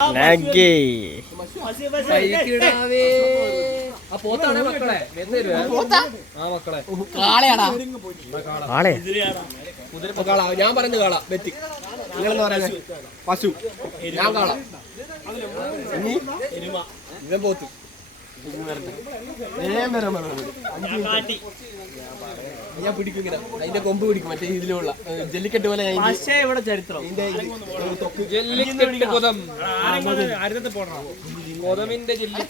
ഞാൻ പറഞ്ഞു കാള ബെറ്റ് നിങ്ങളെന്ന് പറയുന്നത് പശു ഞാൻ കാള ഇവൻ പോത്ത് ഞാൻ പിടിക്കും ഇങ്ങനെ അതിന്റെ കൊമ്പ് പിടിക്കും മറ്റേ ഇതിലുള്ള ജല്ലിക്കെട്ട് പോലെ ഇവിടെ ചരിത്രം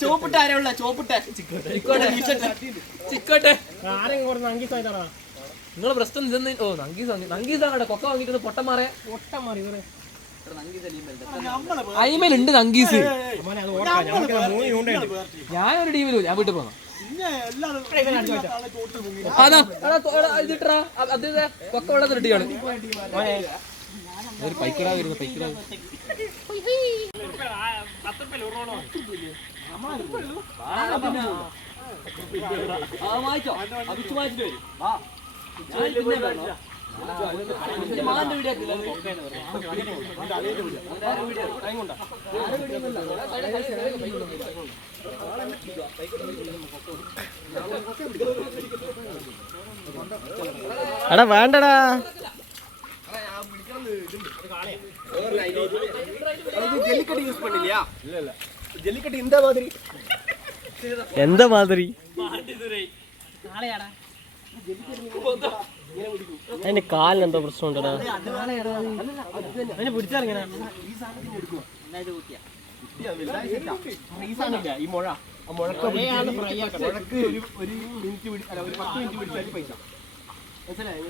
ചോപ്പിട്ട് ആരുള്ള ചോപ്പിട്ടെ ചിക്കോട്ടെ നിങ്ങളെ പ്രശ്നം ഇതെന്ന് ഓ നങ്കീസാണ് കൊക്ക വാങ്ങിക്കുന്നത് പൊട്ടന്മാരെ അയിമലുണ്ട് നങ്കീസ് ഞാനൊരു ടീമിലും ഞാൻ വീട്ടിൽ പോന്നു അതാ ഇതിട്ടാ കൊക്ക വെള്ളം റെഡിയാണ് ഒരു പൈക്കിടാ വരുന്നു പൈക്കിടാ വായിച്ചോ അഭിച്ചു വായിച്ചിട്ട് വരും എടാ വേണ്ടടാ ജല്ലിക്കട്ട് യൂസ് പണില്ലയാ ജല്ലിക്കട്ട് എന്താ മാതിരി എന്താ മാതിരി അതിന്റെ കാലിന് എന്തോ പ്രശ്നം ഉണ്ടടാ ഈ മുഴ ആ മുഴക്ക് ഒരു മിനിറ്റ് അല്ല ഒരു 10 മിനിറ്റ് പിടിച്ചാൽ പൈസ മനസ്സിലായോ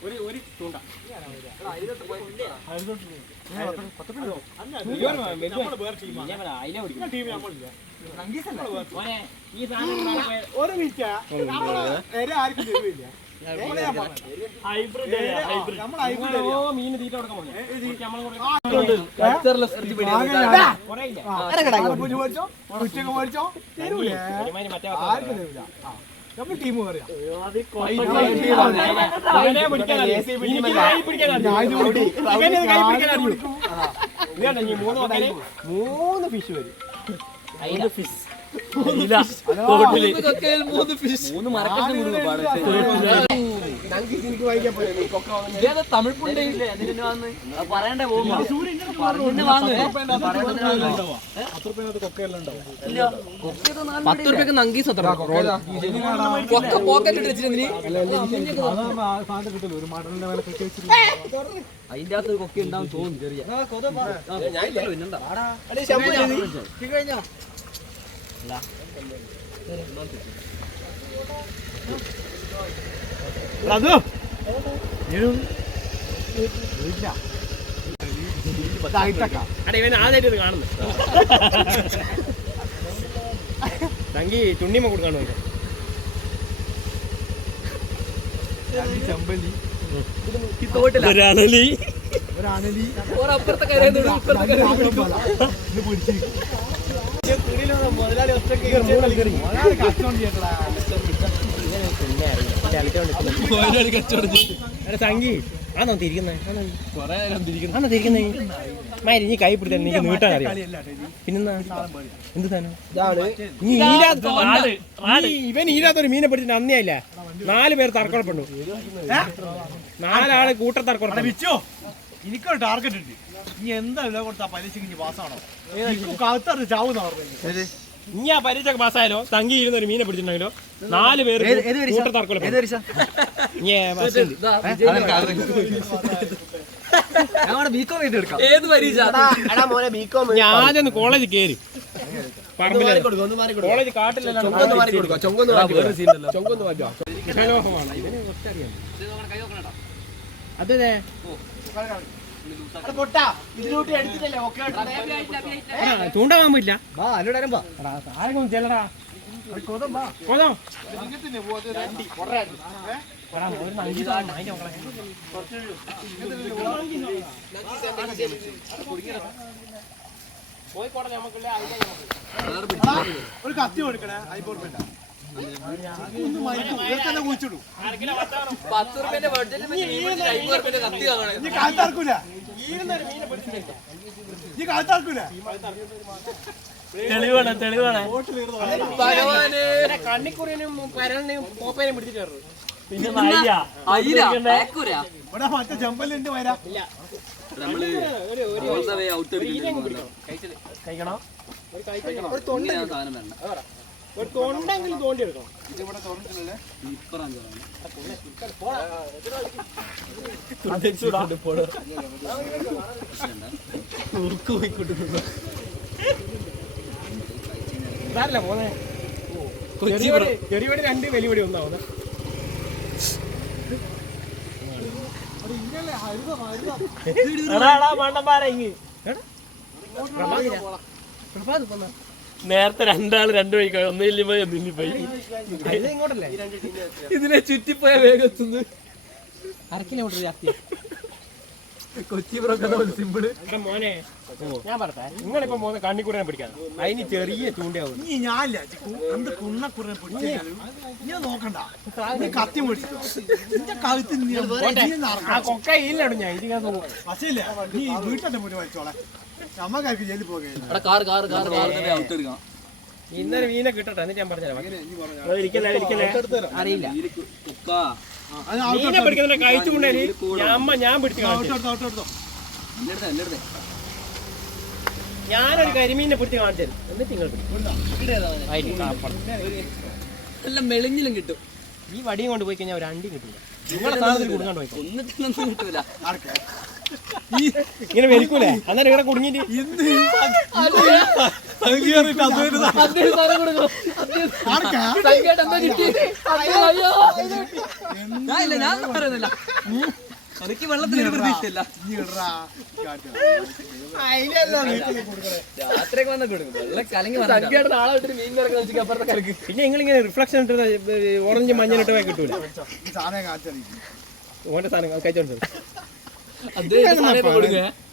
ഒരു ചൂണ്ട ഒരു മിനിറ്റ് ആർക്കും തരുമില്ല മീന് തീറ്റ കൊടുക്കാൻ നമ്മൾ ടീം പറയാം മൂന്ന് ഫിഷ് വരും തമിഴ്പുണ്ട് പറയണ്ടേ ₹10 നങ്കീസ് പോക്കറ്റ് അതിന്റെ അകത്ത് കൊക്ക ഉണ്ടാവും തോന്നുന്നു ചെറിയ ഇവൻ ആദ്യമായിട്ട് ഇത് കാണുന്നു തങ്കി ചുണ്ണിമ കൊടുക്കാണോ ചെമ്പല്ലി ഒരണലി അപ്പുറത്തെ മുതലാളി സംഗി ആണോ തിരിക്കുന്നേ മാരി നീ കൈ പിടിച്ചാൽ എനിക്ക് നീട്ടാൻ അറിയാം പിന്നെന്താ എന്ത് സാധനം ഇവൻ ഈരാത്തൊരു മീനെ പിടിച്ചിട്ട് അന്നേയല്ല 4 പേർ തർക്കുറപ്പുണ്ടു 4 ആള് കൂട്ട തർക്കുറപ്പ് വിച്ചോ എനിക്കൊരു ടാർഗറ്റ് ഉണ്ട് ഇനി എന്താ വില കൊടുത്താ പരീക്ഷയ്ക്ക് പാസ്സാണോ കാത്തറി ചാവുന്ന ഇനി ആ പരീക്ഷക്ക് പാസ്സായാലോ തങ്കി ഇരുന്ന ഒരു മീനെ പിടിച്ചിട്ടുണ്ടെങ്കിലോ 4 പേര് കൂട്ട തർക്കുറപ്പ് ഞാനൊന്ന് കോളേജ് കേറി കോളേജ് കാട്ടിലല്ലോ അതെ ചൂണ്ടാൻ പറ്റില്ല ആരെങ്കിലും ചെല്ലടാ ഒരു കത്തി കൊടുക്കണേ കുഴിച്ചിടും 10 റുപ്യന്റെ ബഡ്ജറ്റ് കത്തി വാങ്ങണേ. ഈ കാലത്താർക്കൂല ഈ കാലത്താർക്കൂല തെളിവാണ് തെളിവാണ്. ഭഗവാനെ. കണ്ണിക്കുറിനും പരലിനെയും പോപ്പേനെയും പിടിച്ചിട്ട് കയറും. പിന്നെ അയില, അയക്കൂര. ഇവിടെ മറ്റേ ജമ്പലുണ്ട് വരാ നമ്മള് ഔട്ട് കഴിക്കണം. ഒരു സാധനം വേണ്ട. ഒരു തൊണ്ടെങ്കിലും തോണ്ടി എടുക്കണം. ഇതിവിടെ തുറന്നിട്ടില്ലേ ഇതല്ല പോന്നെ. ചെറിയവടി 2 വലിയവടി ഒന്നാവുന്നത്. നേരത്തെ 2 ആള് 2 വഴിക്ക് ഒന്നില്ലി പോയി ഒന്നില്ലി പോയി. ഇങ്ങോട്ടല്ലേ ഇതിനെ ചുറ്റിപ്പോയ വേഗത്തുനിന്ന് 1/2 കിലോമീറ്റർ ജാസ്തി. കൊച്ചി സിമ്പിള്. മോനെ ഞാൻ പറട്ടെ, നിങ്ങളിപ്പോ മോനെ കണ്ണിക്കുറിനെ പിടിക്കാൻ അതിന് ചെറിയ ചൂണ്ടയാവും. നീ ഞാനില്ല എന്ത് കുണ്ണക്കുറിനെ പിടിച്ചാലും നീ നോക്കണ്ട നീ കത്തി പിടിച്ചു കഴുത്ത് ആ കൊക്ക ഇല്ലാണ് ഞാൻ ഇതിങ്ങനെ തോന്നുന്നു. പക്ഷേ നീ വീട്ടിലെ മുന്നേ വലിച്ചോളെ നമ്മക്കാർക്ക് ജയിലിൽ പോകുകയില്ല. ഔട്ട് എടുക്കണം. ഇന്നലെ മീനെ കിട്ടട്ടെ എന്നിട്ട് ഞാൻ പറഞ്ഞുതരാം. അറിയില്ല മീനെ പിടിക്കുന്ന കഴിച്ചുകൊണ്ടേ ഞാൻ പിടിച്ചു. ഞാനൊരു കരിമീനെ പിടിച്ച് കാണിച്ചു തരും എന്നിട്ട് നിങ്ങൾ എല്ലാം മെളിഞ്ഞിലും കിട്ടും. ഈ വടിയും കൊണ്ട് പോയി കഴിഞ്ഞാൽ ഒരു അണ്ടി കിട്ടില്ല. നിങ്ങളെ സാധനത്തിൽ കൊടുക്കാണ്ട് പോയി ഒന്നിട്ടൊന്നും കിട്ടൂല. ഇങ്ങനെ വലിക്കൂലേ അന്നേരം ഇവിടെ കുടുങ്ങിട്ട് ഞാൻ പറയുന്നില്ല. എനിക്ക് വെള്ളത്തിന് പ്രതീക്ഷയില്ല. രാത്രിയൊക്കെ വന്ന കൊടുക്കും. വെള്ളം കലങ്ങി സംഖ്യയുടെ നാളെ വിട്ടിട്ട് മീൻ കറക്കി വെച്ചിട്ട് അപ്പുറത്തെ കലക്ക്. പിന്നെ നിങ്ങളിങ്ങനെ റിഫ്ലക്ഷൻ ഇട്ട് ഓറഞ്ച് മഞ്ഞളിട്ട് പോയി കിട്ടൂല. ഓന്റെ സാധനം കഴിച്ചോണ്ട്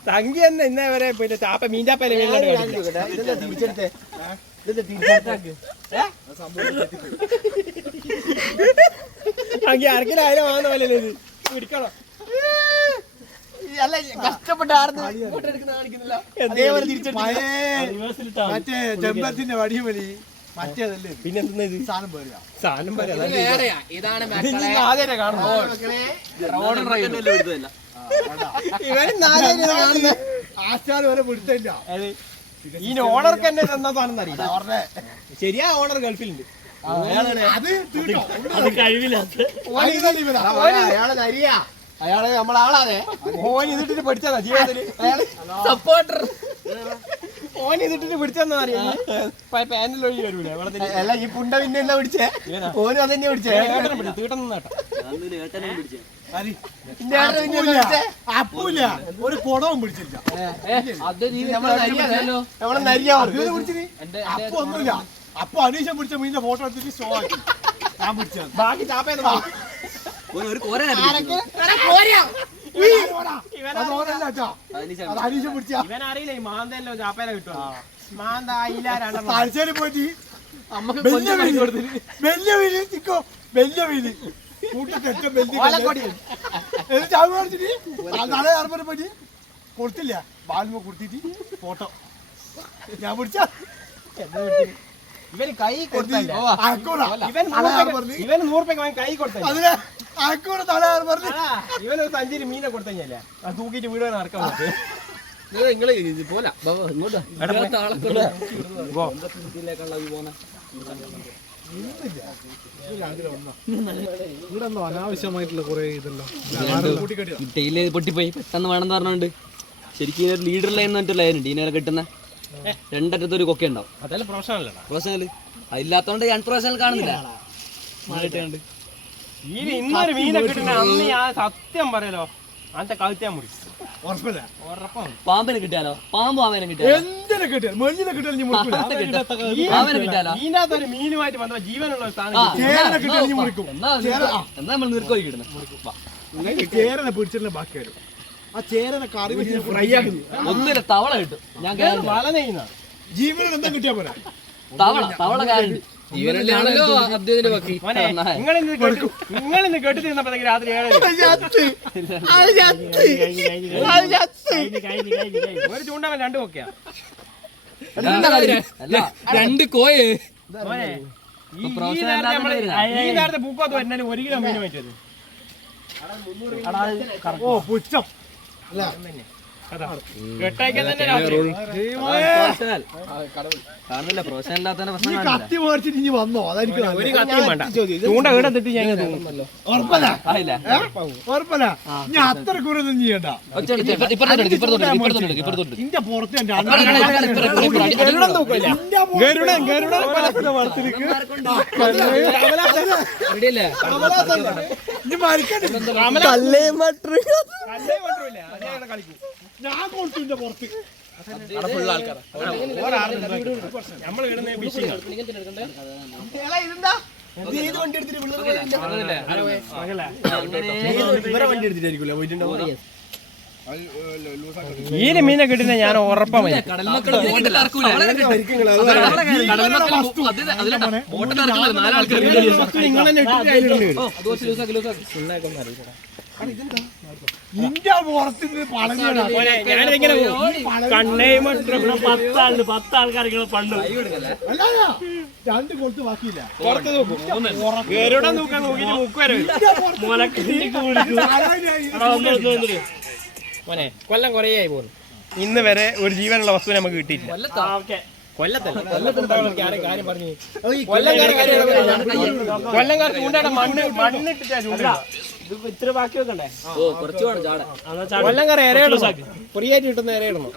തങ്കി തന്നെ ഇന്നേ വരെ പിന്നെ ചാപ്പ മീൻ ചാപ്പയിലെ മീനിലോട്ട് തങ്കി 1/2 കിലോ ആയാലും വാങ്ങുന്ന പോലെ ഇത് പിടിക്കണം. കഷ്ടപ്പെട്ട് മറ്റേ ചെമ്പത്തിന്റെ വടിയും വലി മറ്റേതല്ലേ പിന്നെ എന്തെന്നാ ഇത് സാധനം പോരാ സാധനം ഇതാണ് ആദ്യം കാണുമ്പോ ആശാല് വരെ പിടുത്തില്ല. ഈ ഓണർക്ക് തന്നെ തന്ന സാധനം അറിയില്ല. ശരിയാ ഓണർ ഗൾഫിലുണ്ട്. അത് കഴിവില്ല. അയാള് നമ്മളാളാതെ ഓൻ ഇതിട്ടിട്ട് പഠിച്ചതാ ജീവിതത്തില്. സപ്പോർട്ടർ ഓൻ ഇതിട്ടിട്ട് പിടിച്ചെന്നാ അറിയാം. പാനൽ ഒഴി വരൂലേ വെള്ളത്തിന്. അല്ല ഈ പുണ്ട പിന്നെ എന്താ പിടിച്ചേ? ഓനും അതന്നെ പിടിച്ചേ. തീട്ടം നിന്നാട്ടോ. അപ്പൂല്ല ഒരു കുടവും പിടിച്ചില്ല. അപ്പൊ ഒന്നുമില്ല. അപ്പൊ അനീഷൻ പിടിച്ച മീനിന്റെ ഫോട്ടോ എടുത്തിട്ട് ഷോ ആക്കി ഞാൻ പിടിച്ചത്. ബാക്കി ചാപ്പേന്ന് അനീഷൻ പിടിച്ച ഇവനറിയില്ല ഈ മാന്തല്ലോ ചാപ്പേനെ കിട്ടുക. മാന്ത ഇല്ല തലശ്ശേരി പോയിട്ട് വലിയ മീന് ചിക്കോ വലിയ മീന് കൂട്ടത്തെ പോയിട്ട് കൊടുത്തില്ല. ബാലുമ കൊടുത്തിട്ട് ഫോട്ടോ ഞാൻ പിടിച്ച ഇവന് കൈ കൊടുത്തില്ല. ഇവൻ 100 രൂപ വാങ്ങി കൈ കൊടുത്ത ഇവനൊരു സഞ്ചരി മീനെ കൊടുത്തല്ലേ അത് തൂക്കിട്ട് വീട് നടക്കാൻ പറ്റും. നിങ്ങള് പോലെ ഇങ്ങോട്ട് അനാവശ്യമായിട്ടുള്ള കുറെ ഇതല്ലോ ടൈല് പൊട്ടിപ്പോയി പെട്ടെന്ന് വേണമെന്ന് പറഞ്ഞോണ്ട്. ശരിക്കും ഒരു ലീഡർ ലൈൻ എന്നിട്ട് ലൈനുണ്ട് ഇതിനെ കിട്ടുന്ന 2 അറ്റത്ത് ഒരു കൊക്കെ ഉണ്ടാവും. അതല്ല പ്രൊഫഷണൽ അതില്ലാത്തോണ്ട് അൺപ്രൊഫഷണൽ കാണുന്നില്ല. ഇന്നൊരു മീനെ കിട്ടുന്ന അന്ന് ഞാൻ സത്യം പറയലോ അന്നത്തെ കഴുത്താൻ മുടി ഉറപ്പാണ്. പാമ്പിനെ കിട്ടിയാലോ? പാമ്പ് പാമ്പിനെ കിട്ടിയാലോ? എന്തിനെ കിട്ടിയാൽ മഞ്ഞിനെ കിട്ടിയാൽ പാമ്പിനെ കിട്ടിയാലോ? ഇതിനകത്തൊരു മീനുമായിട്ട് ബന്ധപ്പെട്ട ജീവനുള്ള സാധനം എന്നാ നമ്മൾ നിർക്കോയി കിട്ടുന്നത്. ചേരനെ പിടിച്ചിട്ടുള്ള ബാക്കിയാരും ആ ചേരനെ കറി വെച്ച് ഫ്രൈ ആക്കി ഒന്നില്ല തവള കിട്ടും. ഞാൻ വല നെയ്യുന്ന ജീവനം എന്താ കിട്ടിയാ പോരാ. തവള കാലുണ്ട്. ഇവനല്ലാണല്ലോ അബ്ദുവിന്റെ ബാക്കി നിങ്ങളിന്ന് കെട്ടിരുന്നപ്പോഴത്തേക്ക് രാത്രി 7 ഒരു ചൂണ്ടവൻ 2 കൊക്കയാ അല്ല 2 കോയ് ഈ നേരത്തെ പൂക്കോത്ത് വരുന്നതിന് 1 കിലോ മീൻ വെച്ചത്. ഓ പുച്ഛം കാണുന്നില്ല പ്രൊഫഷണൽ ഇല്ലാത്ത ഈ പ്രശ്നം കത്തി മേടിച്ചിട്ട് ഇനി വന്നോ അതായിരിക്കും ഒരു കത്തിയും വേണ്ട. ചൂണ്ട വീടത്തിട്ട് ഞാൻ ഉറപ്പല്ല ആയില്ല ഉറപ്പല്ല ഞാൻ അത്ര കുറൊന്നും ചെയ്യണ്ട ഇന്റെ പുറത്ത് ഞാൻ കൊടുത്തു ഇന്റെ പുറത്ത് നമ്മള് ഇടുന്ന ഫിഷിംഗ് ഈ മീനെ കിട്ടുന്ന ഞാൻ ഉറപ്പാണ്. ഇന്റെ പുറത്ത് ഞാനിങ്ങനെ കണ്ണേമ 10 ആൾക്കാർ പണ്ട് അല്ല 2 കൊടുത്ത് ബാക്കിയില്ല പുറത്ത് നോക്കും ഗരുഡ നോക്കാൻ നോക്കിട്ട് മുക്കുവരെ മോനെ കൊല്ലം കുറേ ആയി പോകുന്നു. ഇന്ന് വരെ ഒരു ജീവനുള്ള വസ്തു നമുക്ക് കിട്ടിയിട്ടില്ല. കാര്യം പറഞ്ഞു കൊല്ലംകാർ ചൂണ്ടയുടെ മണ്ണിട്ടിട്ടാ ചൂണ്ട ഇത്ര ബാക്കി വെക്കണ്ടേ. കൊല്ലംകാർ ഇരയിടും ഫ്രീ ആയിട്ട് കിട്ടുന്ന ഇരയിടണം.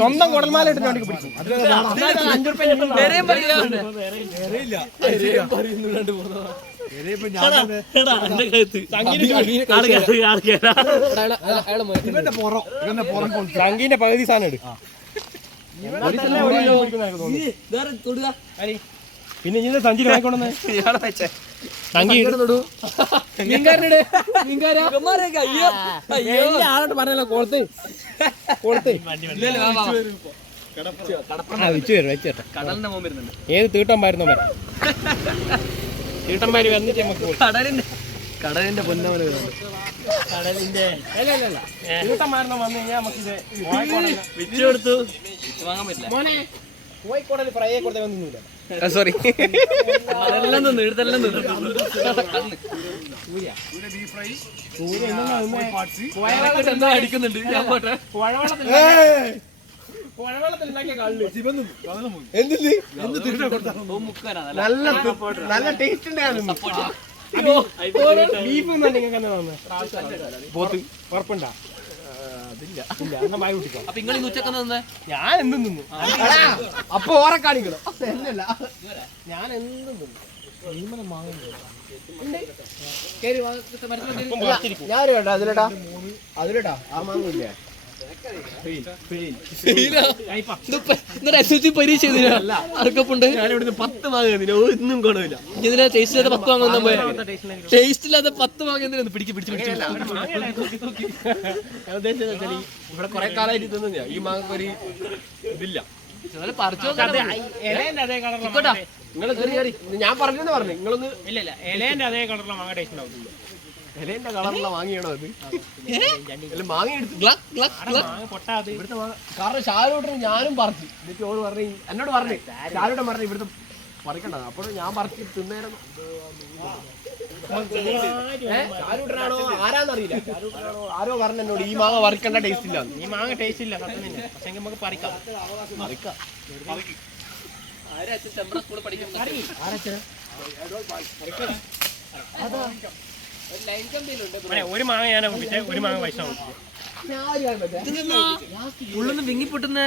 സ്വന്തം കുടൽമാല ഇട്ടിട്ട് പിടിക്കും. 5 സംഗീന്റെ പകുതി സാധനം എടുക്കും. പിന്നെ ഇതിന്റെ സഞ്ചി വാങ്ങിക്കൊണ്ടെന്ന് ആളോട്ട് പറഞ്ഞല്ലോ കൊളുത്ത് കടലിന്റെ മോൻ വരുന്നുണ്ട്. ഏത് തീട്ടമ്പായിരുന്നു തീട്ടമ്പാരി വന്നിട്ട് നമുക്ക് കടലിന്റെ പൊന്നവന് കടലിന്റെ തീട്ടന്മാരണം വന്നു കഴിഞ്ഞാൽ നമുക്കിത് വിച്ചു കൊടുത്തു വാങ്ങാൻ പറ്റില്ല. മോനെ കോഴിക്കോടല് ഫ്രൈ കൊടുത്ത ഒന്നുമില്ല. സോറി അതെല്ലാം തിന്നു എടുത്തെല്ലാം തിന്നു. എന്താ അടിക്കുന്നുണ്ട്. ഞാൻ പോട്ടെ. പുഴവെള്ളത്തിലുണ്ടാക്കിയ കള്ള് നല്ല ടേസ്റ്റ് ബീഫ് പോത്ത് ഉറപ്പുണ്ടാ? അപ്പൊ നിങ്ങൾ ഉച്ചക്ക് ഞാൻ എന്തും തിന്നു. അപ്പൊ ഓറെ കാണിക്കണം. ഞാൻ എന്തും തിന്നു. ഞാനും വേണ്ട അതിലട്ടാ ആ മാങ്ങില്ലേ പരീക്ഷ അറക്കപ്പുണ്ട്. ഞാനിവിടുന്ന് 10 വാങ്ങുന്നില്ല. ഒന്നും ഗുണമില്ല. ഇതിനെ ടേസ്റ്റ് ഇല്ലാത്ത 10 വാങ്ങുന്ന ടേസ്റ്റ് ഇല്ലാത്ത 10 വാങ്ങുന്നതിന് പിടിച്ച് ഇവിടെ കൊറേ കാലമായിട്ട് തിന്നില്ല. ഈ മാങ്ങ ഒരു ഇതില്ല. നിങ്ങൾ കയറി ഞാൻ പറഞ്ഞെന്ന് പറഞ്ഞു. നിങ്ങളൊന്ന് ഇല്ല ഇലേന്റെ അതേ കളറിലെ മാങ്ങ ടേസ്റ്റ് ഉണ്ടാവില്ല. ഇലേന്റെ കളറിലുള്ള മാങ്ങയാണോ അത്? മാങ്ങ പൊട്ടാതെ കാരണം ഷാരൂട്ടന് ഞാനും പറിച്ചു. എന്നിട്ട് ഓട് പറഞ്ഞു എന്നോട് പറഞ്ഞു ഷാരൂട്ടൻ പറഞ്ഞു ഇവിടുത്തെ പറിക്കണ്ടത്. അപ്പോൾ ഞാൻ പറിച്ച് തിന്നേരം ഷാരൂട്ടനാണോ ആരാന്നറിയില്ല. ഷാരൂട്ടനാണോ ആരോ പറഞ്ഞു എന്നോട് ഈ മാങ്ങ പറിക്കേണ്ട ടേസ്റ്റ് ഇല്ല. ഈ മാങ്ങ ടേസ്റ്റ് ഇല്ല സത്യം തന്നെ. പക്ഷെ നമുക്ക് പറിക്കാം. ഒരു മാങ്ങ ഞാൻ ഒരു മാങ്ങ പൈസ ഉള്ളൊന്നും വിങ്ങിപ്പൊട്ടുന്നേ.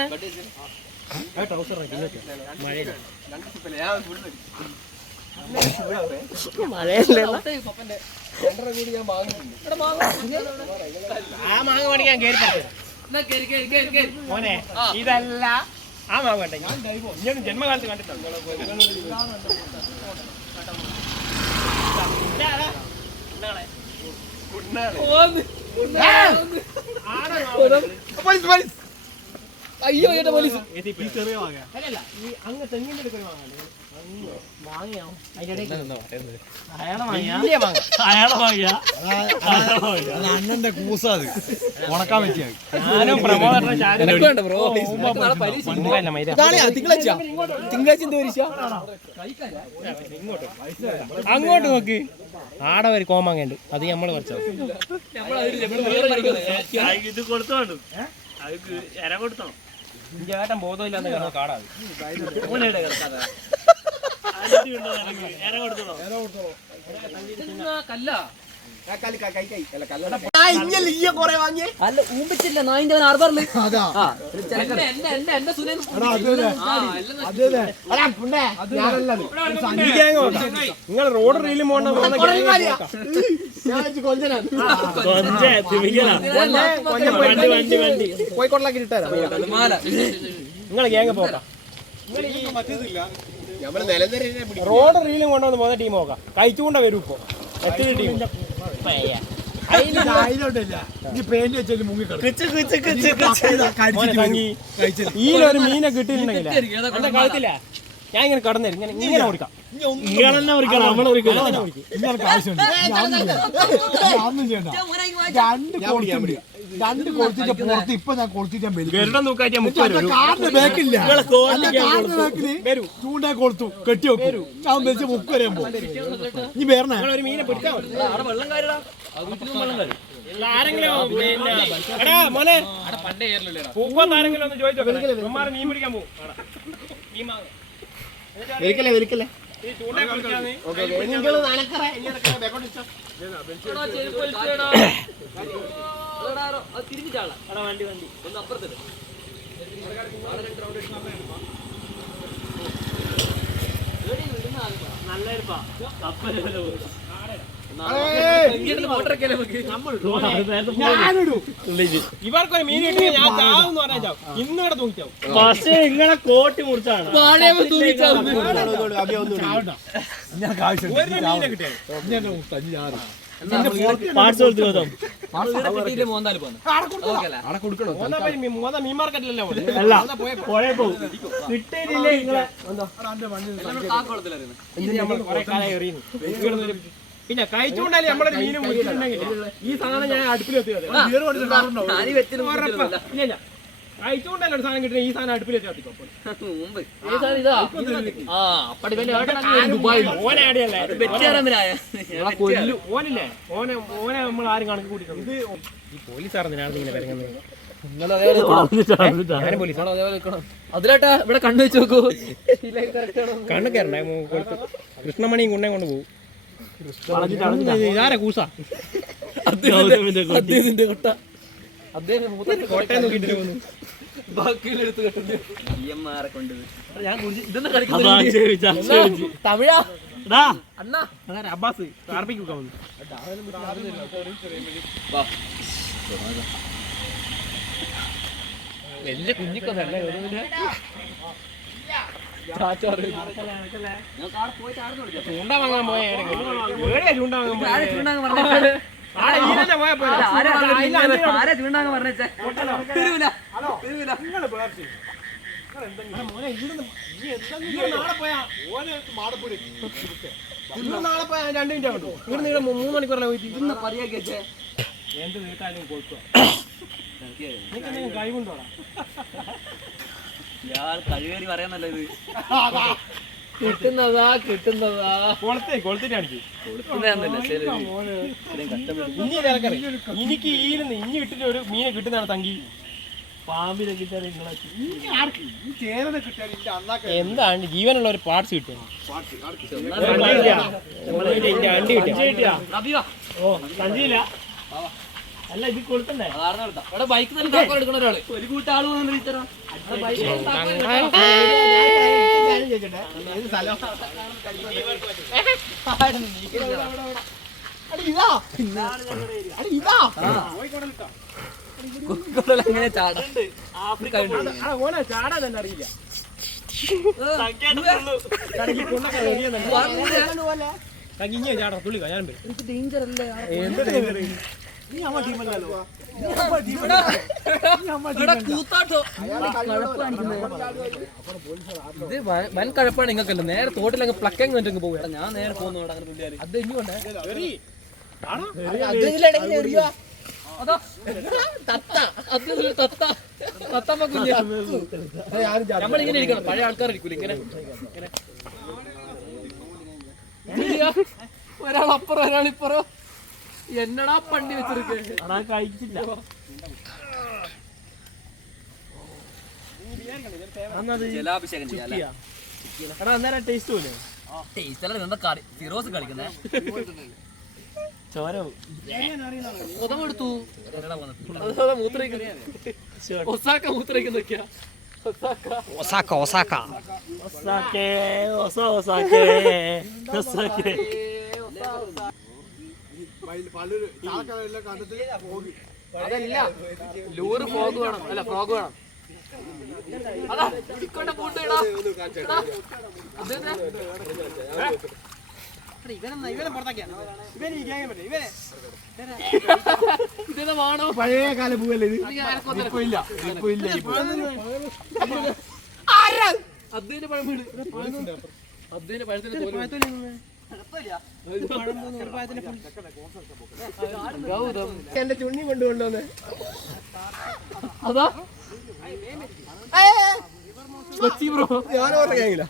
ആ മാങ്ങ മേടിക്കാൻ കയറി മോനെ ഇതല്ല ആ മാങ്ങ വേണ്ട. ഞാൻ ജന്മകാലത്ത് കണ്ടിട്ടുണ്ട്. അയ്യോ ഏട്ടാ പോലീസ്. ചെറിയ വാങ്ങ അല്ലല്ല ഈ അങ്ങ് തെങ്ങിന്റെ അടുക്കൽ വാങ്ങാണ്ട് മാങ്ങയാ അതിന്റെ അണ്ണന്റെ കൂസ അത് ഉണക്കാൻ വെച്ചാ ഞാനും പ്രമോദം ബ്രോ തിങ്കളാഴ്ച എന്ത് പരീക്ഷ? അങ്ങോട്ട് നോക്ക് ആടെ ഒരു കോമാങ്ങണ്ട് അത് നമ്മള് പറിച്ചത് ഇത് കൊടുത്തോണ്ട് ഇര കൊടുത്തോ ചേട്ടൻ ബോധമില്ലാന്ന് കാടാണ് ഇര കൊടുത്തോ കല്ല കൊറേ വാങ്ങിയേ അല്ല ഊമ്പിച്ചില്ല നായിന്റെ ആർബറില്. അതാ നിങ്ങൾ റോഡ് റീലും പോകണ്ട കോഴിക്കോട്ടിലാക്കി ഇട്ടാരാ നിങ്ങൾ ഗ്യാങ് പോക്കാം റോഡ് റീലും കൊണ്ടുവന്ന് പോകുന്ന ടീം നോക്കാം കഴിച്ചുകൊണ്ട വരും ഇപ്പൊ എത്ര ടീം ഈലൊരു മീനെ കിട്ടിയിട്ടുണ്ടെങ്കിലേ എന്റെ കളത്തില്ല ഞാൻ ഇങ്ങനെ കടന്നു ഇങ്ങനെ ഓടിക്കാം രണ്ട് കൊളുത്തിച്ച പുറത്ത് ഇപ്പൊ ഞാൻ കൊളുത്തിച്ചാൻ ഗരുഡം നോക്കാറ്റ് കാറിന്റെ ബാക്കില്ല ചൂണ്ടാ കൊളുത്തു കെട്ടി വെക്കും ഞാൻ വെച്ച് മുക്ക് വരെയും പോകും നീ വേറെ ഒരു മീനെ പിടിക്കാൻ വെള്ളം കാര്യടാ ആരെങ്കിലും എടാ മോനെ പൂപ്പം ആരെങ്കിലും ഒന്ന് ചോദിച്ചോ മീൻ പിടിക്കാൻ പോകും ഈ ചൂണ്ട തിരിഞ്ഞിട്ടാളാ വണ്ടി ഒന്ന് അപ്പുറത്തിട്ട് ഇവർക്കൊരു മീൻ കിട്ടി ഞാൻ ചാവെന്ന് പറഞ്ഞാൽ ചാവും ഇന്നിവിടെ തൂങ്ങിച്ചാവും പക്ഷേ ഇങ്ങളെ കോട്ടി മുറിച്ചാണ് ഒരു മീനെ കിട്ടിയത് മീൻ മാർക്കറ്റിലല്ലേ കിട്ടിയില്ലേ നിങ്ങളെ പിന്നെ കഴിച്ചുകൊണ്ടാലും നമ്മളൊരു മീൻ മുറിച്ചിട്ടുണ്ടെങ്കിൽ ഈ സാധനം ഞാൻ അടുപ്പിൽ എത്തിയത് ഇല്ല കഴിച്ചുകൊണ്ടല്ലോ ഒരു സാധനം കിട്ടുന്ന ഈ സാധനം അടുപ്പിൽ എത്തി കത്തിക്കോ ഓനില്ലേ ഓനെ നമ്മൾ ആരും കണക്ക് കൂട്ടിയിട്ടുണ്ട് ഈ പോലീസാർന്ന് ഞാൻ ഇങ്ങനെ വരുന്നത് അതിലാട്ടാ ഇവിടെ കണ്ണു വെച്ച് നോക്കൂ കണ്ണു കയറണ്ട കൃഷ്ണമണിയും കുണ്ണയും കൊണ്ട് പോകും ഇതാരാ കൂസ അദ്ദേഹത്തിന്റെ കൊട്ട അദ്ദേഹം കോട്ടയം നോക്കിട്ട് പോകുന്നു ബാക്കിയിലെടുത്ത് കെട്ടുന്നു ഞാൻ ഇതൊന്നും തമിഴാ അണ്ണാ അബ്ബാസ് കാർപ്പിക്ക് വന്നു വലിയ കുഞ്ഞിക്കൊന്നല്ലേ ചൂണ്ട വാങ്ങാൻ പോയ ചൂണ്ട വാങ്ങാൻ നാളെ പോയാ 2 മിനിറ്റ് ആകട്ടോ ഇവിടെ നിങ്ങൾ 3 മണിക്കൂറല്ലേ പോയിട്ട് ഇന്ന് പറയാ എന്ത് വീട്ടാലും കൊടുക്കുക കഴിവുണ്ടോടാ ഇയാൾ കഴിവേറി പറയാന്നല്ല ഇത് കിട്ടുന്നതാ കൊളുത്തിട്ട് അടിച്ചു ഇനി എനിക്ക് ഈരുന്ന് ഇനി ഇട്ടിട്ട് ഒരു മീനെ കിട്ടുന്നതാണ് തങ്കി പാമ്പിനെ കിട്ടാൻ എന്താണ് ജീവനുള്ള ഒരു പാർട്സ് കിട്ടും അണ്ടി കിട്ടിയ ഓ സഞ്ചിയില്ല അല്ല ഇത് കൊടുത്തണ്ടേ ഇവിടെ ബൈക്ക് തന്നെ എടുക്കണ ഒരാള് ഒരു കൂട്ടാള് എങ്ങനെ ചാടാ ആഫ്രിക്ക ചാടാൻ തന്നെ അറിയില്ല ചാടാ തുള്ളി ഞാൻ ഡേഞ്ചർ അല്ലേ എന്ത് നീ അമ്മ ടീമല്ലല്ലോ. ഇത് വൻ കഴപ്പാണ് നിങ്ങൾക്കല്ലോ. നേരെ തോട്ടിലങ്ങ് പ്ലക്കങ്ങ് കണ്ടിട്ട് പോകും. ഞാൻ നേരെ പോകുന്നു അങ്ങനെ തുള്ളിയാല്. അത് ഇനി കൊണ്ടേ അതാ തത്ത തത്തമ്മ കുഞ്ഞ നമ്മളിങ്ങനെ ഇരിക്കണം. പഴയ ആൾക്കാരിരിക്കൂല ഇങ്ങനെ ഇങ്ങനെ. ഒരാൾ അപ്പുറം ഒരാളിപ്പുറം. എന്നടാ പണ്ടി വെച്ചിരിക്കേ. കഴിച്ചില്ല. ജലാഭിഷേകം അന്നേരം ടേസ്റ്റ് പോലെ ടേസ്റ്റ് അല്ല എന്താ കറി ഫിറോസ് കളിക്കുന്നേ. ചോര ഉതമെടുത്തു ഒസാക്ക മൂത്രയ്ക്കുന്നൊക്കെയാ. അതല്ല ലൂറ് ഫ്രോഗ് വേണം. അല്ല ഫ്രോഗ് വേണം. അതാ ഇക്കൊണ്ട പൂട്ട് ഇടാ. ഇതെന്താണോ പഴയ കാല പൂവല്ലേ ഇത്? അതിന്റെ പഴം വീട് അതിന്റെ പഴത്തിന്റെ എന്റെ ചുണ്ണി കൊണ്ടുകൊണ്ടുവന്ന് അതാ കൊച്ചി ബ്രോ ഞാൻ ഓർമ്മയില്ല.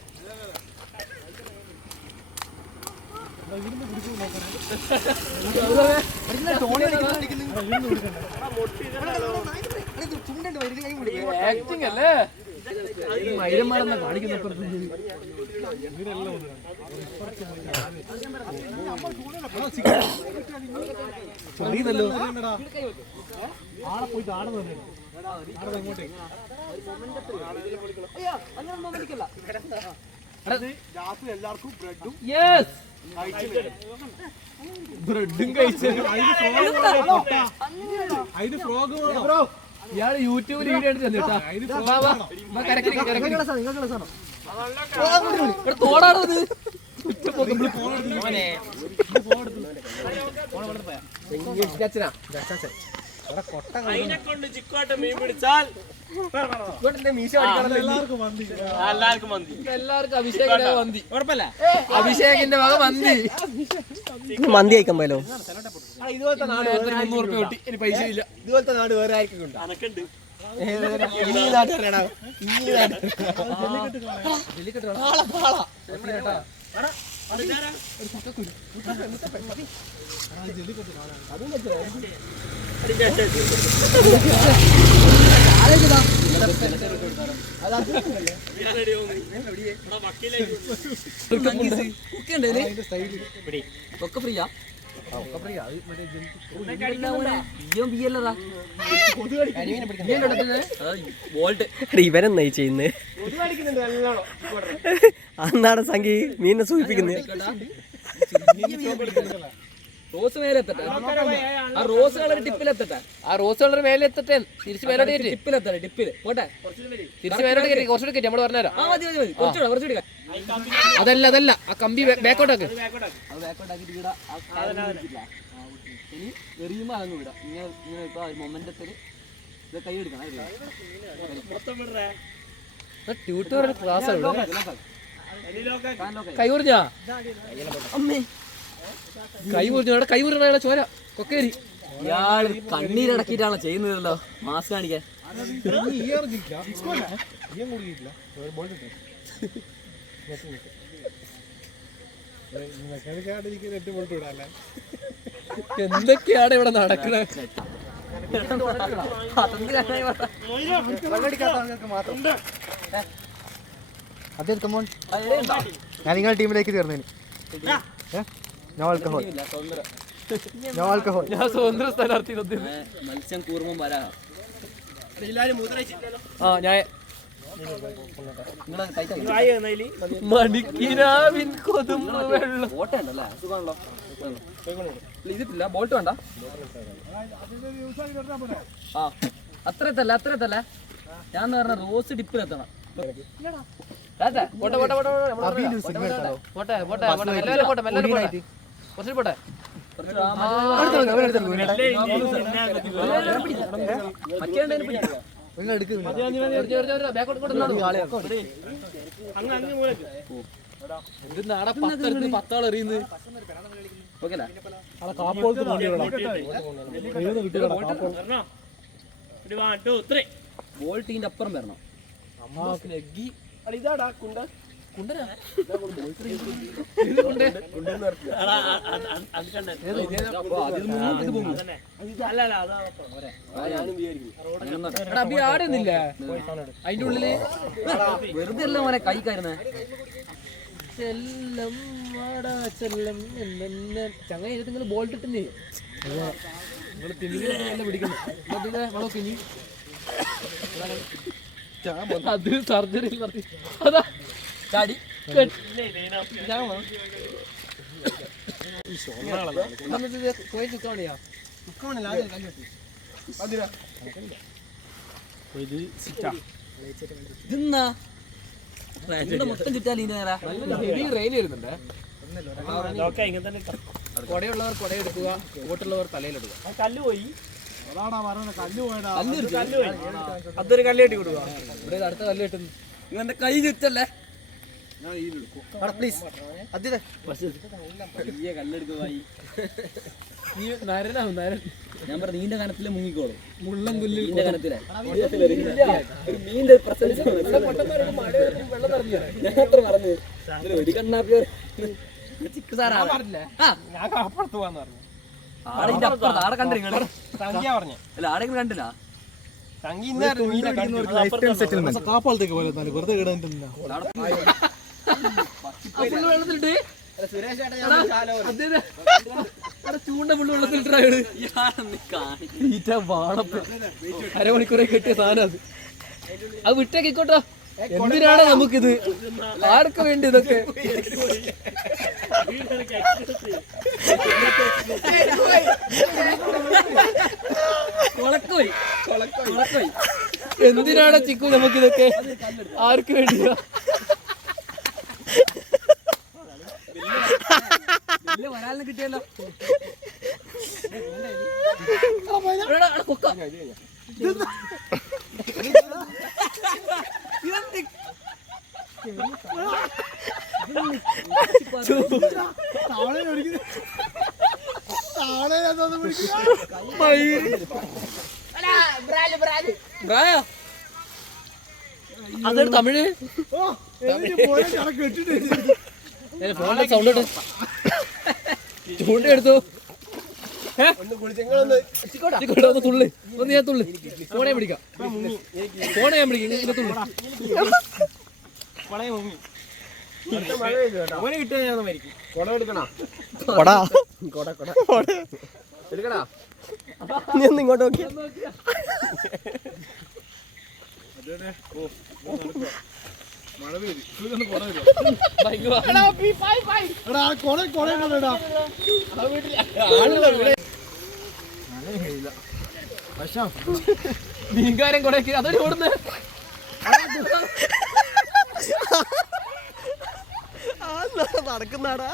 ആക്ടിങ് അല്ലേ മൈരന്മാരെന്നാ കാണിക്കുന്ന. അറിയുന്നല്ലോ ആളെ പോയി കാണുന്നുണ്ട്. എല്ലാവർക്കും ബ്രെഡും ബ്രെഡും കഴിച്ച് അതിന് ഫ്രോഗ് ഇയാള് യൂട്യൂബിൽ വീഡിയോ എടുത്ത് തന്നിട്ടാ. തോടാണോ ഇത്? അതിനെ കൊണ്ട് ചിക്കുവായിട്ട് മീൻ പിടിച്ചാൽ എല്ലാവർക്കും മന്തി. എല്ലാവർക്കും മന്തി. എല്ലാവർക്കും അഭിഷേകിന്റെ മന്തി. ഉറപ്പല്ല അഭിഷേകിന്റെ വക മന്തി. മന്തി കഴിക്കാൻ പോയല്ലോ. ഇതുപോലത്തെ നാട് 300 രൂപ കിട്ടി. ഇനി പൈസ ഇല്ല. ഇതുപോലത്തെ നാട് വേറെ ആയിരിക്കും ഉണ്ട്. അനക്കുണ്ട്. ഒക്കെ ഫ്രീയാ. ഇവരെന്നായി ചെയ്യുന്നത്? അന്നാണ് സംഖ്യ മീനെ സൂചിപ്പിക്കുന്നത്. റോസ് മേലെ എത്തട്ടെ. ആ റോസ് കളർ ടിപ്പിലെത്തട്ടെ. ആ റോസ് കളർ മേലെ എത്തട്ടെ. തിരിച്ച് മേലോട്ട് കയറ്റി ടിപ്പിലെത്തട്ടെ. ടിപ്പില് പോട്ടെ. തിരിച്ച് മേലോട്ട് കയറ്റി കുറച്ചുകൂടി കയറ്റി നമ്മൾ പറഞ്ഞുതരാം. കുറച്ചുകൂടി. അതല്ല അതല്ല ആ കമ്പി ബാക്കോട്ടാക്ക്. ഇനി എറിയുമ്പോ അങ്ങ് വിടാം. ഇങ്ങനെ ഇങ്ങനെ ഇപ്പൊ മൊമെന്റത്തില് കൈ എടുക്കണം. ട്യൂട്ടോറിയൽ ക്ലാസ് കൈ മുറിഞ്ഞാ അമ്മേ. കൈ മുറിഞ്ഞ കൈ മുറിഞ്ഞ ചോര കൊക്കേരി. ഇയാൾ കണ്ണീരടക്കിട്ടാണോ ചെയ്യുന്നതല്ലോ മാസ് കാണിക്കാൻ. എന്തൊക്കെയാണ് ഇവിടെ നടക്കുന്നത്? ഞാൻ നിങ്ങളുടെ ടീമിലേക്ക് ചേർന്നേന്. No alcohol. No alcohol. ഞാൻ സ്വതന്ത്ര സ്ഥാനാർത്ഥി. മത്സ്യം കൂർമ്മം വരാ. ആ ഞാൻ മണിക്കിനാവിൻ കൊതുമ്പ് വെള്ളം. ബോട്ട് ഉണ്ടല്ലേ? സുഖമാണല്ലോ. ഇതിട്ടില്ല ബോട്ട് വേണ്ട. ആ അത്ര എത്തല്ല അത്ര എത്തല്ല. ഞാൻ പറഞ്ഞ റോസ് ഡിപ്പിലെത്തണം. പോട്ടെ പോട്ടെ പോട്ടെ പോട്ടെ പോട്ടെ പോട്ടെ പോട്ടെ പോട്ടെ പോട്ടെ പോട്ടെ പോട്ടെ പോട്ടെ പത്താൾ എറിയുന്നത് ബോൾട്ടിന്റെ അപ്പുറം വരണം. ഇതാടാ കുണ്ട കുണ്ടനാ ആടുന്നില്ല അതിന്റെ ഉള്ളില് വെറുതെ അല്ല മോനെ കൈക്കാരുന്നേ ചെല്ലം വാടാ ചെല്ലം എന്നെ ചങ്ങ നിങ്ങൾ ബോൾട്ട് ഇട്ടുന്നേ നിങ്ങൾ തിന്നില്ല പിടിക്കുന്നു വളക്കിനി അത് സർജറി അതാ ചാടി മൊത്തം കിട്ടാൻ റെയിൻ വരുന്നുണ്ട്. കൊടയുള്ളവർ കൊടയെടുക്കുക, ബോട്ടുള്ളവർ തലയിലെടുക്കുക. കല്ല് പോയി അതൊരു കല്ല് കെട്ടി കൊടുക്കുക. ഇവിടെ അടുത്ത കല്ല് കെട്ടുന്നു. ഇവന്റെ കൈ ചുറ്റല്ലേ പ്ലീസ് നീ നരനാവും നരൻ. ഞാൻ പറഞ്ഞു നീന്റെ കനത്തില് മുങ്ങിക്കോളും. മുള്ളം കുല്ലിൽ കനത്തിലെ കണ്ടില്ല. ചൂണ്ട പുള്ളി വെള്ളത്തിലിട്ട് വാണപ്പ് അരമണിക്കൂറെ കെട്ടിയ സാധനം അത് വിട്ടേക്കോട്ടോ. എന്തിനാണ് നമുക്കിത്? ആർക്ക് വേണ്ടി ഇതൊക്കെ? കൊളക്കോയി എന്തിനാണ് ചിക്കു നമുക്കിതൊക്കെ? ആർക്ക് വേണ്ടിയാ? വരാലിന് കിട്ടിയല്ലോ. കൊക്ക അതൊരു തമിഴ് ഫോണിന്റെ സൗണ്ട് ചൂണ്ട എടുത്തു. ഒന്ന് തുള്ളി, ഒന്ന് ഞാൻ തുള്ളി. ഫോണെ പിടിക്കാം, ഫോണെ ഞാൻ പിടിക്കാം. ഇങ്ങനെ തുള്ളി ഇങ്ങോട്ട് നോക്കി മീൻകാരൻ കൊടക്ക് അതൊരു ഓടുന്ന നടക്കുന്നാടാ.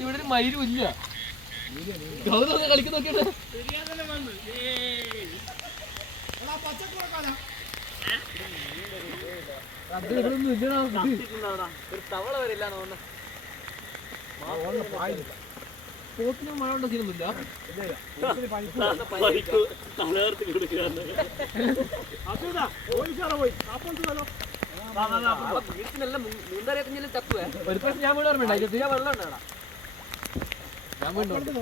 ഇവിടെ ഒരു മയിലും ഇല്ല. കളിക്കുന്ന നോക്കിയിട്ട് അത് ഇവിടെ ഒന്നും ഇല്ലടാ. ഒരു തവള വരില്ല പോത്തിന് മഴ ഉണ്ടാക്കിയൊന്നുമില്ല. ഒരു പ്രാവശ്യം ഞാൻ വീട് ഓർമ്മ ഞാൻ വെള്ളം ഉണ്ടാ ഞാൻ വീണ്ടും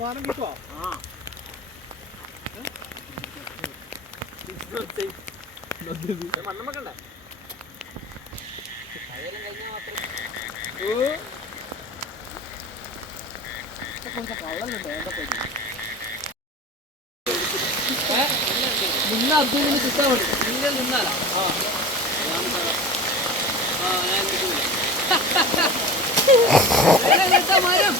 മണ്ണമ്മക്കണ്ടേ നിന്ന അബ്ദുലിന് കിട്ടാൻ വേണ്ടി നിങ്ങൾ നിന്നാലാ മരം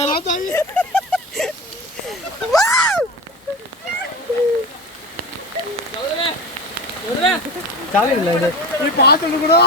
വരാത്തായി ഈ പാത്തെടുക്കണോ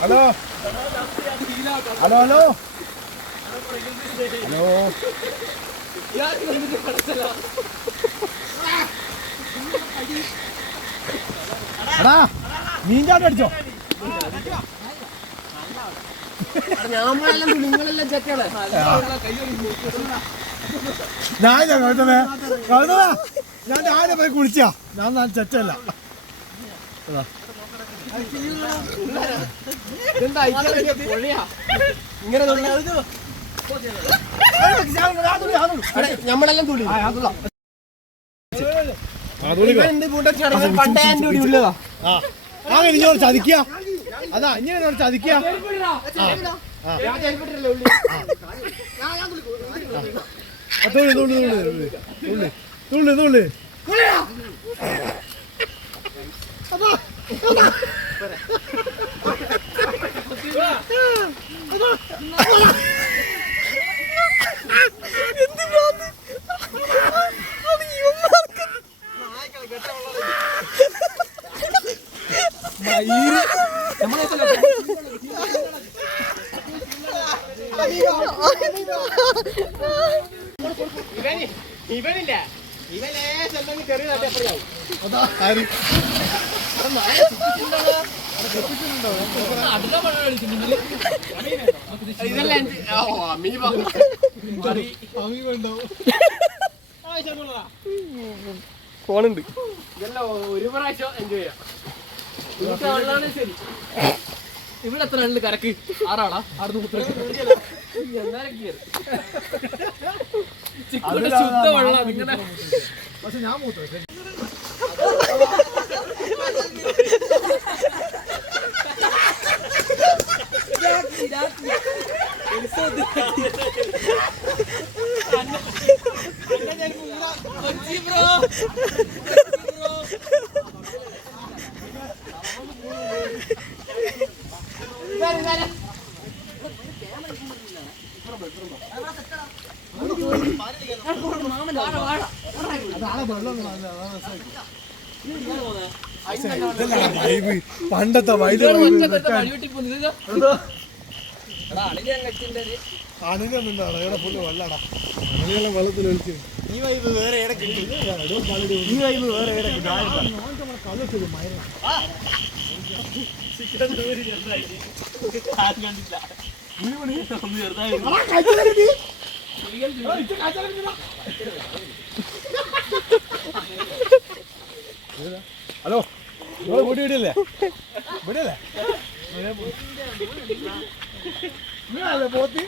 ഹലോ ഹലോ ഹലോ ഹലോ എടാ മീൻ ചാട്ടം അടിച്ചോ നിങ്ങളെല്ലാം ചെറ്റകളെ ഞാൻ രാവിലെ പോയി കുളിച്ചാ ഞാൻ ചെറ്റല്ല ഞമ്മളെല്ലാം തുള്ളി ഇഞ്ഞോട് ചതിക്കുക അതാ ഇഞ്ഞോട് ചതിക്കുക തുള്ളി തുള്ളി തുള്ളി തുള്ളി തുള്ളി ഇവനില്ല ഇവനെ ചെറിയ തട്ടിയപ്പോഴാവും ഫോണുണ്ട് ഇതെല്ലാം ഒരു പ്രാവശ്യം എൻജോയ് ചെയ്യാം ശരി ഇവിടെ എത്ര ആളുണ്ട് കരക്ക് 6 ആളാ 6 ശുദ്ധ വെള്ളം ഇങ്ങനെ പക്ഷെ ഞാൻ മൂത്തു പണ്ടത്തെ അണിനൊന്നുണ്ടാണ് ഇവിടെ ഫുള്ള് വെള്ളടാ അണികളെ വെള്ളത്തിൽ ഒഴിച്ച് ഈ വൈബ് വേറെ ഈ വൈബ് വേറെ ഹലോ നിങ്ങൾ കൂടി വിടിയല്ലേ വിടിയല്ലേ പോത്തി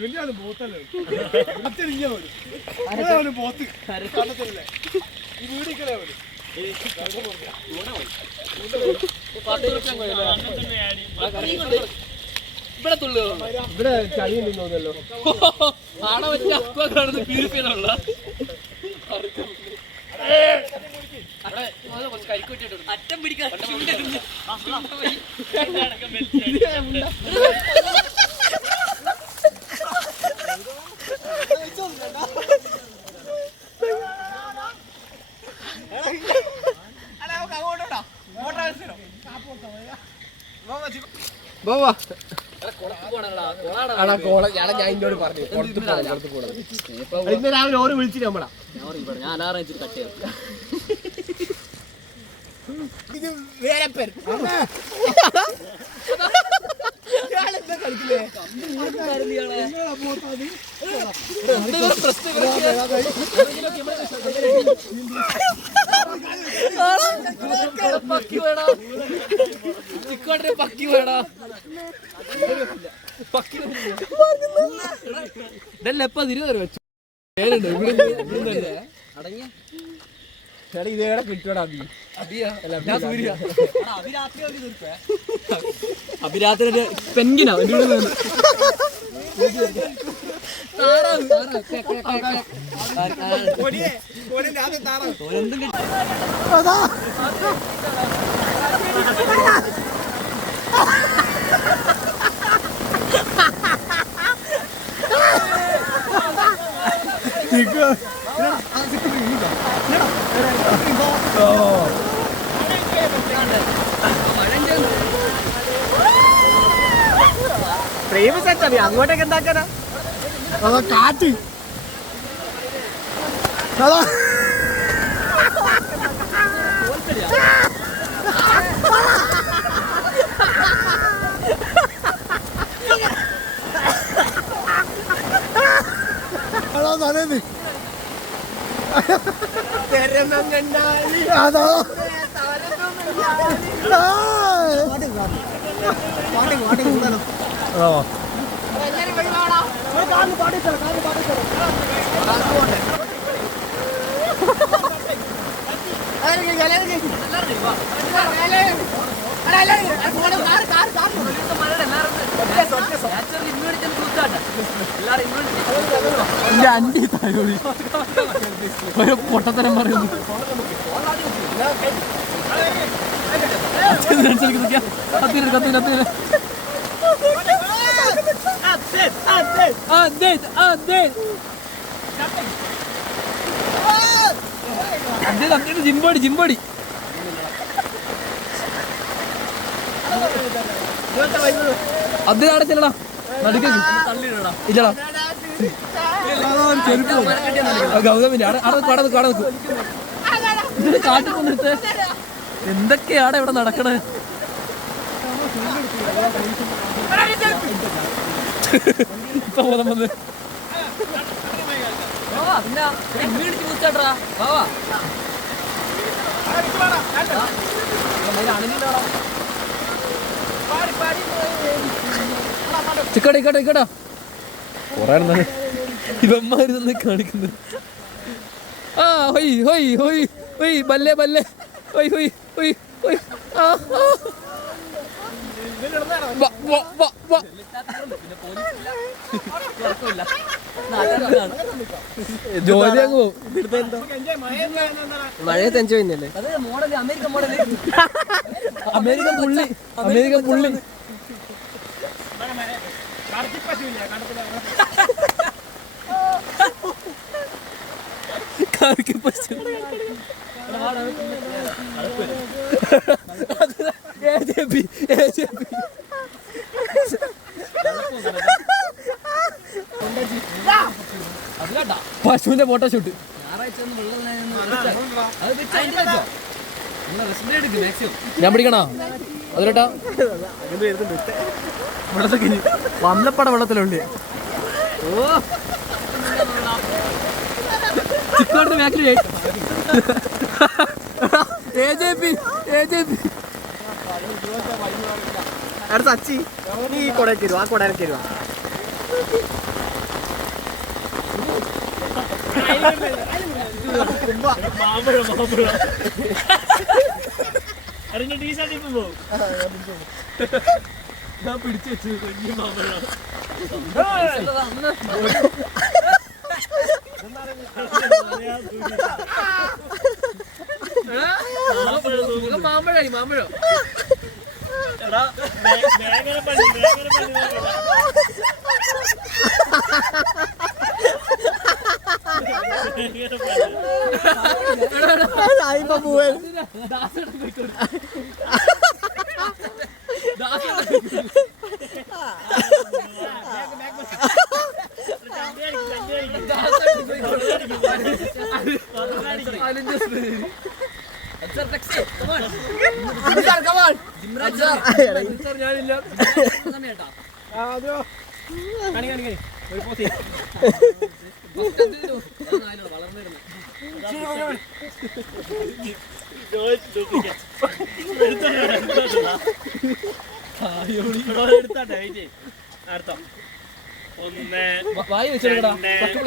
വലിയ പോത്തല്ലേ പോത്ത് കണ്ടത്തില്ലേ ഈ വീടിക്കലേ വരും ഇവിടെ തുള്ളി ഇവിടെ ചളിയുണ്ടെന്ന് തോന്നുന്നല്ലോ ആടെ വെച്ച അക്വ കാണുന്ന പ്യൂരിഫൈനുള്ള അറ്റം പിടിക്കാൻ അങ്ങോട്ട് ഇന്ന് രാവിലെ ഓര് വിളിച്ചിട്ട് നമ്മളാ ഞാൻ അലാറം വെച്ചിട്ട് കട്ട് ചെയ്യാം. ഇത് വേലപ്പൻ ഇതല്ലേ എപ്പ 20 വെച്ചു ഇതേടെ കിട്ടൂടാ അഭിരാത്രി പെൻഗിനാ അങ്ങോട്ടേക്ക് എന്താക്കാനാ അതാ കാറ്റ് അതാ അതാ നനയുന്നു അതാ പൊട്ടത്തരം പറയുന്നു. ജിംബോടി അതിലവിടെ ചെല്ലടാ ഇല്ലടാ ഗൗതമിന്റെ ഇതിന് കാട്ടിക്കൊണ്ടിട്ട് എന്തൊക്കെയാണ് ഇവിടെ നടക്കണേ? ഇപ്പൊ ബോധം വന്ന് ചിക്കട ഇക്കട ഇക്കടാ കൊറേ ഇവന്മാര് തന്നെ കാണിക്കുന്നത്. ആ ഹൊയ് ഹൊയ് ഹൊയ് ഹൊയ് ബല്ലേ ബല്ലേ ഹൊയ് ഹൊയ് ഹൊയ് ഹൊയ് ആ ജോലി അങ്ങ് പോവും. മഴയത്ത് എൻജോയ് ചെയ്യുന്നല്ലേ? അമേരിക്കൻ പുള്ളി അമേരിക്കൻ പുള്ളി പശു പശുവിന്റെ ഫോട്ടോഷൂട്ട് ഞാൻ പിടിക്കണോ അതിലോട്ടാ വന്നപ്പട വെള്ളത്തിലുണ്ട്. ചിക്കോട്ട് ബാക്കിൽ അടുത്ത അച്ചി നീ കൊടയ്ക്ക് തരുവാ, ആ കൊടയിലേക്ക് തരുവാ. അറിഞ്ഞ ടീഷർട്ട് ഇപ്പൊ പോകും. ഞാൻ പിടിച്ചു വെച്ചു കുഞ്ഞു മാമ്പഴം. മാമ്പഴായി മാമ്പഴം. വേഗന പണി എടുത്താട്ടെ അടുത്തോ 1 വായി വെച്ചെടുക്കടാ 3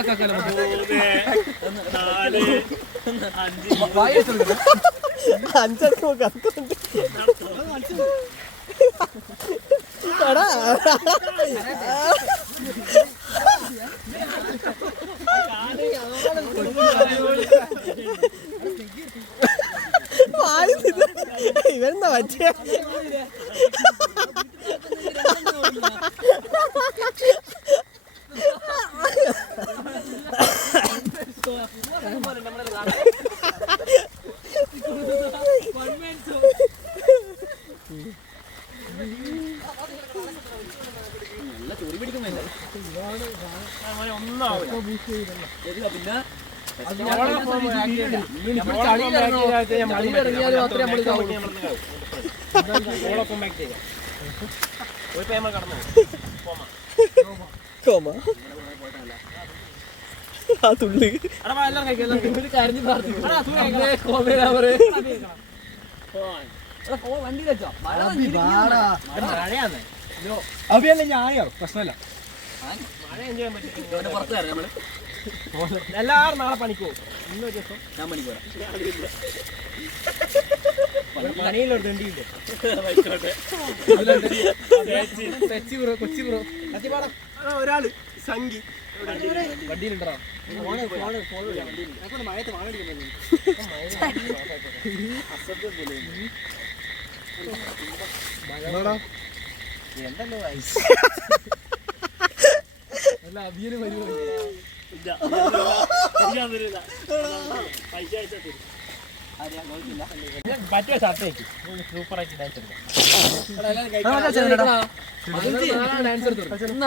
4 5 വായി വെച്ചെടുക്കടാ ഇവരെന്താ പറ്റിയ ആ തുള്ളി വണ്ടി വെച്ചോ അഭിയല്ല ഞാനോ പ്രശ്നമല്ല പുറത്ത് കയറി നമ്മള് എല്ലാവരും നാളെ പണിക്കോ ഇന്ന് ഒരു ദിവസം ഞാൻ പണിക്ക് പണിയിലോട്ട് തെണ്ടിയില്ലേ കൊച്ചി ബ്രോ ഒരാള് സംഗി വണ്ടിയിലുണ്ടോ അല്ല അവിയല് വരുമോ പൈസ അയച്ചു പറ്റിയ ഷർട്ടേക്ക് സൂപ്പറായിട്ട് ഡാൻസ്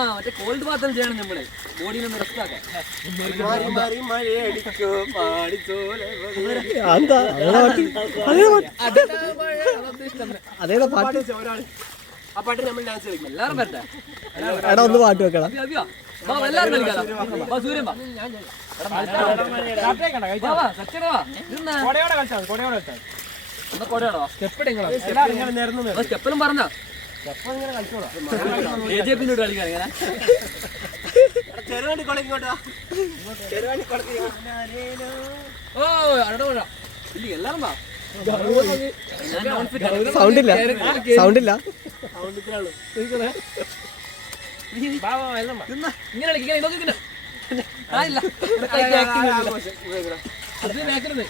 മറ്റേ കോൾഡ് ബാത്തൽ ചെയ്യണം നമ്മള് ബോഡിയിലൊന്ന് റെസ്റ്റ് ആക്കാം അതേതാ പാട്ട് ആ പാട്ട് നമ്മൾ ഡാൻസ് കളിക്കും എല്ലാവരും വരട്ടെ എടാ ഒന്ന് പാട്ട് വെക്കണം എല്ലാവരും കളിക്കാലോ സൂര്യൻ വാ സ്റ്റെപ്പലും പറഞ്ഞ ബിജെപിന്നോട് കളിക്കാൻ എങ്ങനെ ഓ അവിടെ ഇല്ല എല്ലാരും വാ സൗണ്ടില്ല സൗണ്ടില്ല ഇങ്ങനെ ഇങ്ങനെ നോക്കിങ്ങനെ ആയില്ല അത് ബാക്കരുത്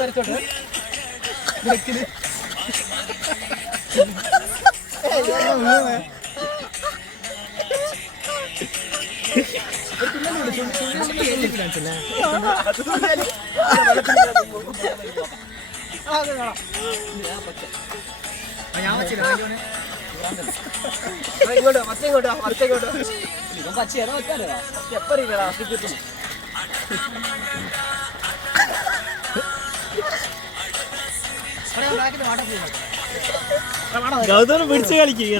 വരച്ചോട്ടെ പച്ചയാണോ വെക്കാലോ എപ്പറിയില്ലടാ കിട്ടും ഗൗതം പിടിച്ച് കളിക്കുക